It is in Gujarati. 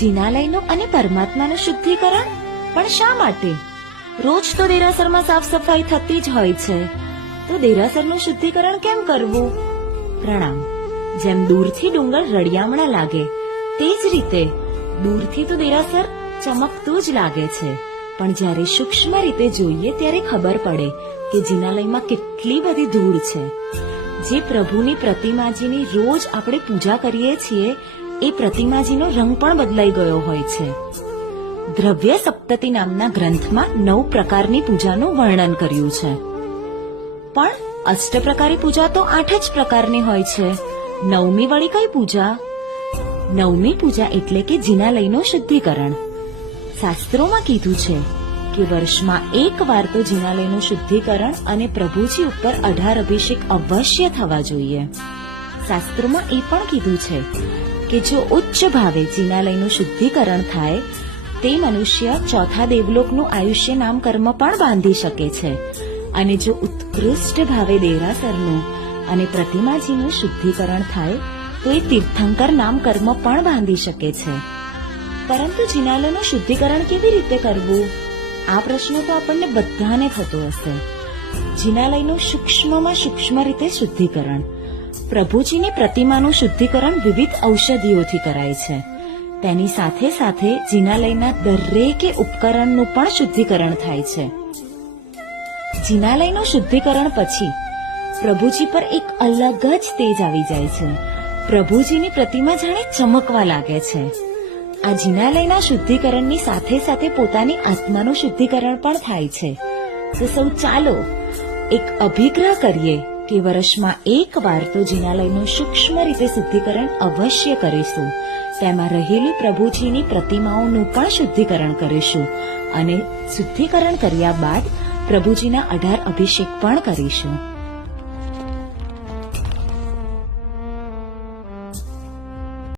જિનાલયનું અને પરમાત્માનું શુદ્ધિકરણ પણ શા માટે? રોજ તો દેરાસરમાં સાફ સફાઈ થતી જ હોય છે, તો દેરાસરનું શુદ્ધિકરણ કેમ કરવું? પ્રણામ. જેમ દૂરથી ડુંગર રળિયામણા લાગે તે જ રીતે દૂરથી તો દેરાસર ચમકતું જ લાગે છે, પણ જ્યારે સૂક્ષ્મ રીતે જોઈએ ત્યારે ખબર પડે કે જિનાલયમાં કેટલી બધી ધૂળ છે. જે પ્રભુની પ્રતિમાજીની રોજ આપણે પૂજા કરીએ છીએ એ પ્રતિમાજીનો રંગ પણ બદલાઈ ગયો હોય છે. દ્રવ્ય સપ્તતિ નામના ગ્રંથમાં 9 પ્રકારની પૂજાનું વર્ણન કર્યું છે, પણ અષ્ટપ્રકારી પૂજા તો 8 જ પ્રકારની હોય છે. 9મી વળી કઈ પૂજા? 9મી પૂજા એટલે કે જિનાલયનું શુદ્ધિકરણ. શાસ્ત્રોમાં કીધું છે કે વર્ષમાં એક વાર તો જિનાલયનું શુદ્ધિકરણ અને પ્રભુજી ઉપર 18 અભિષેક અવશ્ય થવા જોઈએ. શાસ્ત્રોમાં એ પણ કીધું છે કે જો ઉચ્ચ ભાવે જિનાલયનું શુદ્ધિકરણ થાય તે મનુષ્ય ચોથા દેવલોકનું આયુષ્ય નામ કર્મ પણ બાંધી શકે છે, અને જો ઉત્કૃષ્ટ ભાવે દેરાસરનું અને પ્રતિમાજીનું શુદ્ધિકરણ થાય તો એ તીર્થંકર નામ કર્મ પણ બાંધી શકે છે. પરંતુ જિનાલયનું શુદ્ધિકરણ કેવી રીતે કરવું? આ પ્રશ્ન તો આપણને બધાને થતો હશે. જિનાલયનું સૂક્ષ્મમાં સૂક્ષ્મ રીતે શુદ્ધિકરણ. પ્રભુજીની પ્રતિમાનું શુદ્ધિકરણ વિવિધ ઔષધિઓથી કરાય છે. તેની સાથે સાથે જિનાલયના દરેકે ઉપકરણનું પણ શુદ્ધિકરણ થાય છે. જિનાલયનું શુદ્ધિકરણ પછી પ્રભુજી પર એક અલગ જ તેજ આવી જાય છે. પ્રભુજીની પ્રતિમા જાણે ચમકવા લાગે છે. આ જિનાલયના શુદ્ધિકરણની સાથે સાથે પોતાની આત્માનું શુદ્ધિકરણ પણ થાય છે. તો સૌ ચાલો એક અભિગ્રહ કરીએ કે વર્ષમાં એક વાર તો જિનાલયનું સૂક્ષ્મ રીતે શુદ્ધિકરણ અવશ્ય કરીશું. તેમાં રહેલી પ્રભુજીની પ્રતિમાઓનું પણ શુદ્ધિકરણ કરીશું, અને શુદ્ધિકરણ કર્યા બાદ પ્રભુજીના 18 અભિષેક પણ કરીશું.